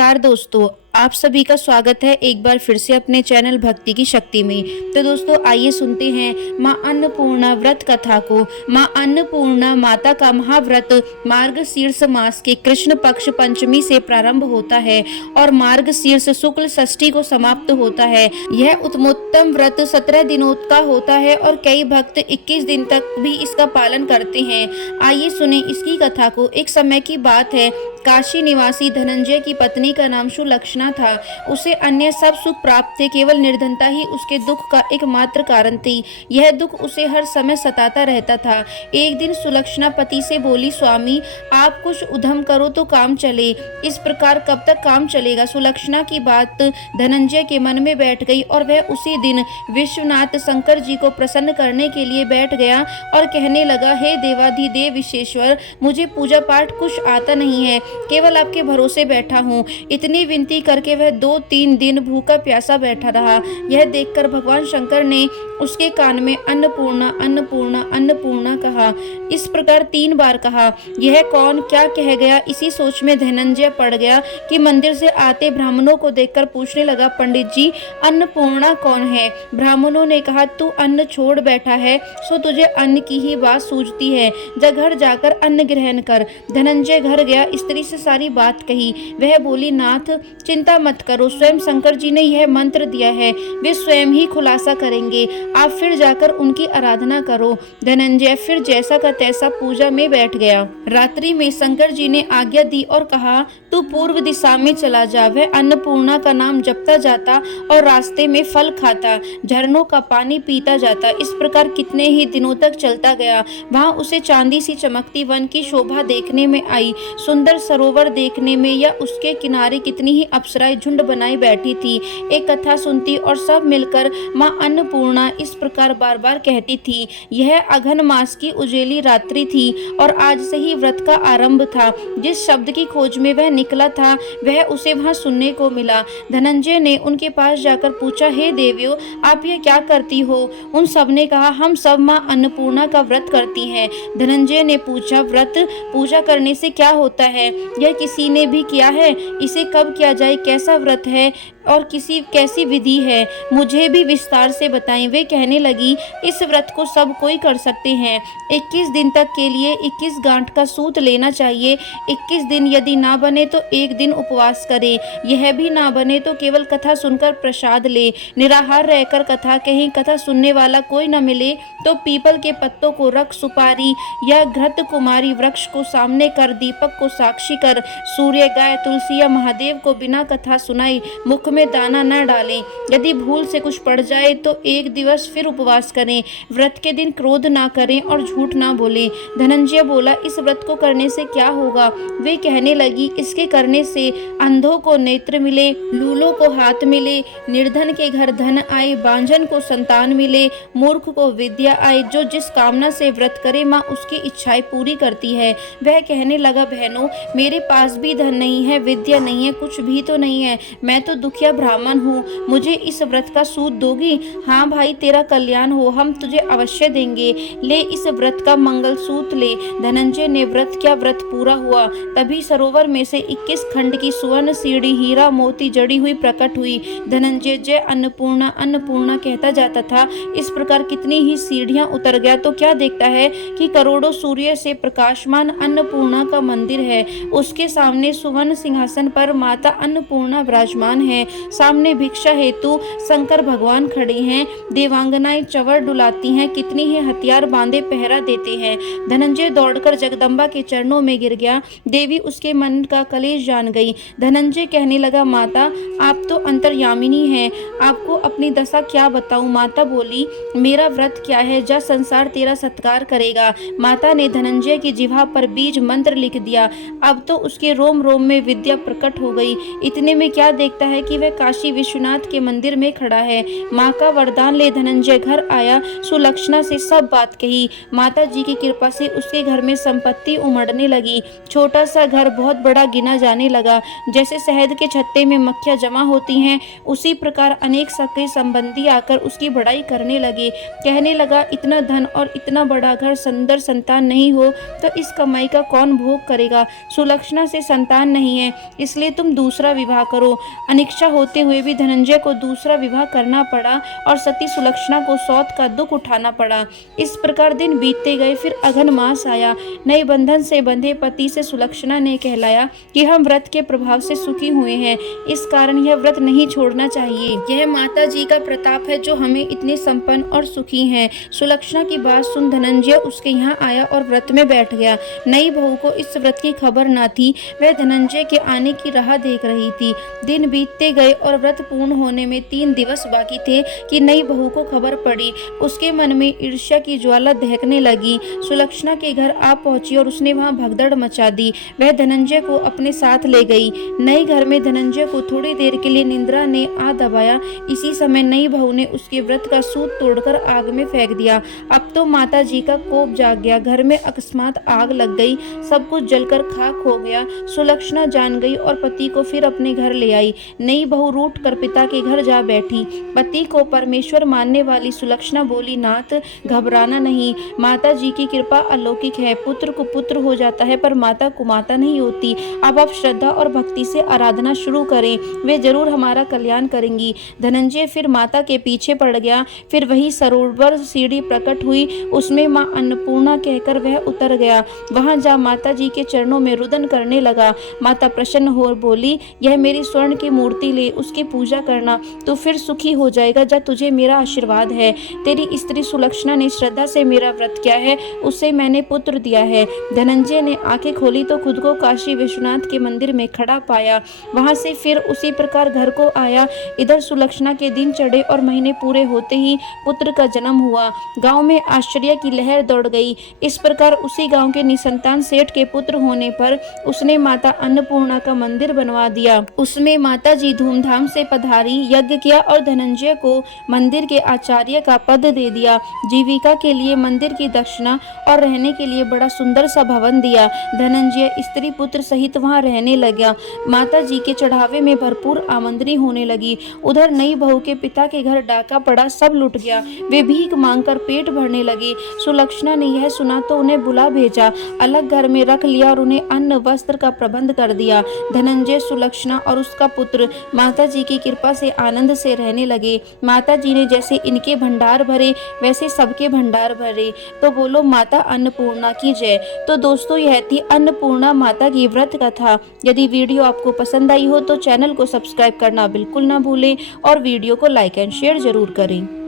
नमस्कार दोस्तों, आप सभी का स्वागत है एक बार फिर से अपने चैनल भक्ति की शक्ति में। तो दोस्तों आइए सुनते हैं माँ अन्नपूर्णा व्रत कथा को। माँ अन्नपूर्णा माता का महाव्रत मार्गशीर्ष मास के कृष्ण पक्ष पंचमी से प्रारंभ होता है और मार्गशीर्ष शुक्ल षष्ठी को समाप्त होता है। यह उत्तमोत्तम व्रत 17 दिनों का होता है और कई भक्त 21 दिन तक भी इसका पालन करते हैं। आइए सुने इसकी कथा को। एक समय की बात है, काशी निवासी धनंजय की पत्नी का नाम सुलक्षणा था। उसे अन्य सब सुख प्राप्त थे, केवल निर्धनता ही उसके दुख का एकमात्र कारण थी। यह दुख उसे हर समय सताता रहता था। एक दिन सुलक्षणा पति से बोली, स्वामी आप कुछ उद्यम करो तो काम चले। इस प्रकार कब तक काम चलेगा? सुलक्षणा की बात धनंजय के मन में बैठ गई और वह उसी दिन विश्वनाथ शंकर जी को प्रसन्न करने के लिए बैठ गया और कहने लगा, हे देवाधिदेव विश्वेश्वर, मुझे पूजा पाठ कुछ आता नहीं है, केवल आपके भरोसे बैठा हूँ। इतनी विनती करके वह 2-3 दिन भूखा प्यासा बैठा रहा। यह देखकर भगवान शंकर ने उसके कान में अन्नपूर्णा अन्नपूर्णा अन्नपूर्णा कहा। इस प्रकार 3 बार कहा। यह कौन क्या कह गया, इसी सोच में धनंजय पड़ गया कि मंदिर से आते ब्राह्मणों को देखकर पूछने लगा, पंडित जी अन्नपूर्णा कौन है? ब्राह्मणों ने कहा, तू अन्न छोड़ बैठा है सो तुझे अन्न की ही बात सूझती है, जा घर जाकर अन्न ग्रहण कर। धनंजय घर गया, स्त्री से सारी बात कही। वह बोली, नाथ चिंता मत करो, स्वयं शंकर जी ने यह मंत्र दिया है, वे स्वयं ही खुलासा करेंगे, आप फिर जाकर उनकी आराधना करो। धनंजय फिर जैसा का तैसा पूजा में बैठ गया। रात्रि में शंकर जी ने आज्ञा दी और कहा, तू पूर्व दिशा में चला जा। वह अन्नपूर्णा का नाम जपता जाता और रास्ते में फल खाता, झरनों का पानी पीता जाता। इस प्रकार कितने ही दिनों तक चलता गया। वहां उसे चांदी सी चमकती वन की शोभा देखने में आई, सुंदर सरोवर देखने में, या उसके किनारे कितनी ही अप्सराएं झुंड बनाई बैठी थी। एक कथा सुनती और सब मिलकर माँ अन्नपूर्णा इस प्रकार बार बार कहती थी। यह अघन मास की उजेली रात्रि थी और आज से ही व्रत का आरंभ था। जिस शब्द की खोज में वह निकला था वह उसे वहां सुनने को मिला। धनंजय ने उनके पास जाकर पूछा, हे देवियों आप ये क्या करती हो? उन सब ने कहा, हम सब माँ अन्नपूर्णा का व्रत करती हैं। धनंजय ने पूछा, व्रत पूजा करने से क्या होता है? यह किसी ने भी किया है? इसे कब किया जाए? कैसा व्रत है और कैसी विधि है? मुझे भी विस्तार से बताएं। वे कहने लगी, इस व्रत को सब कोई कर सकते हैं। 21 दिन तक के लिए 21 गांठ का सूत लेना चाहिए। 21 दिन यदि ना बने तो 1 दिन उपवास करें। यह भी ना बने तो केवल कथा सुनकर प्रसाद ले। निराहार रहकर कथा कहें। कथा सुनने वाला कोई न मिले तो पीपल के पत्तों को रख, सुपारी या घृत कुमारी वृक्ष को सामने कर, दीपक को साक्षी कर, सूर्य, गाय, तुलसी या महादेव को बिना कथा सुनाई मुख में दाना न डालें। यदि भूल से कुछ पड़ जाए तो 1 दिवस फिर उपवास करें। व्रत के दिन क्रोध ना करें और झूठ ना बोलें। धनंजय बोला, इस व्रत को करने से क्या होगा? वे कहने लगी, इसके करने से अंधों को नेत्र मिले, लूलों को हाथ मिले, निर्धन के घर धन आए, बांझन को संतान मिले, मूर्ख को विद्या आए। जो जिस कामना से व्रत करे माँ उसकी इच्छाएं पूरी करती है। वह कहने लगा, बहनों मेरे पास भी धन नहीं है, विद्या नहीं है, कुछ भी तो नहीं है, मैं तो दुखिया ब्राह्मण हूँ, मुझे इस व्रत का सूत दोगी? हाँ भाई तेरा कल्याण हो, हम तुझे अवश्य देंगे, ले इस व्रत का मंगल सूत ले। धनंजय ने व्रत किया। व्रत पूरा हुआ। तभी सरोवर में से 21 खंड की सुवर्ण सीढ़ी हीरा मोती जड़ी हुई प्रकट हुई। धनंजय जय अन्नपूर्णा अन्नपूर्णा कहता जाता था। इस प्रकार कितनी ही सीढ़ियां उतर गया तो क्या देखता है कि करोड़ों सूर्य से प्रकाशमान अन्नपूर्णा का मंदिर है। उसके सामने सुवर्ण सिंहासन पर माता अन्नपूर्णा विराजमान है। सामने भिक्षा हेतु शंकर भगवान खड़े हैं। देवांगनाएं चवर डुलाती हैं, कितनी ही हथियार बांधे पहरा देते हैं। धनंजय दौड़कर जगदम्बा के चरणों में गिर गया। देवी उसके मन का कलेश जान गई। धनंजय कहने लगा, माता आप तो अंतर्यामिनी हैं, आपको अपनी दशा क्या बताऊं? माता बोली, मेरा व्रत क्या है, जा संसार तेरा सत्कार करेगा। माता ने धनंजय की जिह्वा पर बीज मंत्र लिख दिया। अब तो उसके रोम रोम में विद्या प्रकट हो गई। इतने में क्या देखता है कि वह काशी विश्वनाथ के मंदिर में खड़ा है। माँ का वरदान ले धनंजय घर आया, सुलक्षणा से सब बात कही। माता जी की कृपा से उसके घर में संपत्ति उमड़ने लगी। छोटा सा घर बहुत बड़ा गिना जाने लगा। जैसे शहद के छत्ते में मक्खियां जमा होती हैं, उसी प्रकार अनेक सगे संबंधी आकर उसकी बड़ाई करने लगे। कहने लगा, इतना धन और इतना बड़ा घर, सुंदर संतान नहीं हो तो इस कमाई का कौन भोग करेगा। सुलक्षणा से संतान नहीं है, इसलिए तुम दूसरा विवाह करो। अनिच्छा होते हुए भी धनंजय को दूसरा विवाह करना पड़ा और सती सुलक्षणा को सौत का दुख उठाना पड़ा। इस प्रकार दिन बीतते गए। फिर अघन मास आया। नए बंधन से बंधे पति से सुलक्षणा ने कहलाया कि हम व्रत के प्रभाव से सुखी हुए हैं, इस कारण यह व्रत नहीं छोड़ना चाहिए। यह माता जी का प्रताप है जो हमें इतने संपन्न और सुखी हैं। सुलक्षणा की बात सुन धनंजय उसके यहाँ आया और व्रत में बैठ गया। नई बहू को इस व्रत की खबर न थी। वह धनंजय के आने की राह देख रही थी। दिन बीतते गए और व्रत पूर्ण होने में 3 दिवस बाकी थे कि नई बहू को खबर पड़ी। उसके मन में ईर्ष्या की ज्वाला दहकने लगी। सुलक्षणा के घर आ पहुंची और उसने वहां भगदड़ मचा दी। वह धनंजय को अपने साथ ले गई। नए घर में धनंजय को थोड़ी देर के लिए निंद्रा ने आ दबाया। इसी समय नई बहू ने उसके व्रत का सूत तोड़कर आग में फेंक दिया। अब तो माता जी का कोप जाग गया। घर में अकस्मात आग लग गई। सब कुछ जलकर खाक हो गया। सुलक्षणा जान गई और पति को फिर अपने घर ले आई। नई बहू रूठ कर पिता के घर जा बैठी। पति को परमेश्वर मानने वाली सुलक्षणा बोली, नाथ घबराना नहीं, माता जी की कृपा अलौकिक है। पुत्र को पुत्र हो जाता है पर माता कुमाता नहीं होती। अब आप श्रद्धा और भक्ति से आराधना शुरू करें, वे जरूर हमारा कल्याण करेंगी। धनंजय फिर माता के पीछे पड़ गया। फिर वही सरोवर सीढ़ी प्रकट हुई, उसमें माँ अन्नपूर्णा कहकर वह उतर गया। वहां जा माता जी के चरणों में रुदन करने लगा। माता प्रसन्न हो बोली, यह मेरी स्वर्ण की मूर्ति ले, उसकी पूजा करना, तो फिर सुखी हो जाएगा। जा, तुझे मेरा आशीर्वाद है। तेरी स्त्री सुलक्षणा ने श्रद्धा से मेरा व्रत किया है, उससे मैंने पुत्र दिया है। धनंजय ने आंखें खोली तो खुद को काशी विश्वनाथ के मंदिर में खड़ा पाया। वहां से फिर उसी प्रकार घर को आया। इधर सुलक्षणा के दिन चढ़े और महीने पूरे होते ही पुत्र का जन्म हुआ। गांव में आश्चर्य की लहर दौड़ गई। इस प्रकार उसी गांव के निसंतान सेठ के पुत्र होने पर उसने माता अन्नपूर्णा का मंदिर बनवा दिया। उसमें माता जी धूमधाम से पधारी, यज्ञ किया और धनंजय को मंदिर के आचार्य का पद दे दिया। जीविका के लिए मंदिर की दक्षिणा और रहने के लिए बड़ा सुंदर सा भवन दिया। धनंजय स्त्री पुत्र सहित वहां रहने लगा। माता जी के चढ़ावे में भरपूर आमंत्रण होने लगी। उधर नई बहू के पिता के घर डाका पड़ा, सब लुट गया। वे भीख मांगकर पेट भरने लगे। सुलक्षणा ने यह सुना तो उन्हें बुला भेजा, अलग घर में रख लिया और उन्हें अन्न वस्त्र का प्रबंध कर दिया। धनंजय, सुलक्षणा और उसका पुत्र माता जी की कृपा से आनंद से रहने लगे। माता जी ने जैसे इनके भंडार भरे वैसे सबके भंडार भरे। तो बोलो माता अन्नपूर्णा की जय। तो दोस्तों, यह थी अन्नपूर्णा माता की व्रत कथा। यदि वीडियो आपको पसंद आई हो तो चैनल को सब्सक्राइब करना बिल्कुल ना भूलें और वीडियो को लाइक एंड शेयर जरूर करें।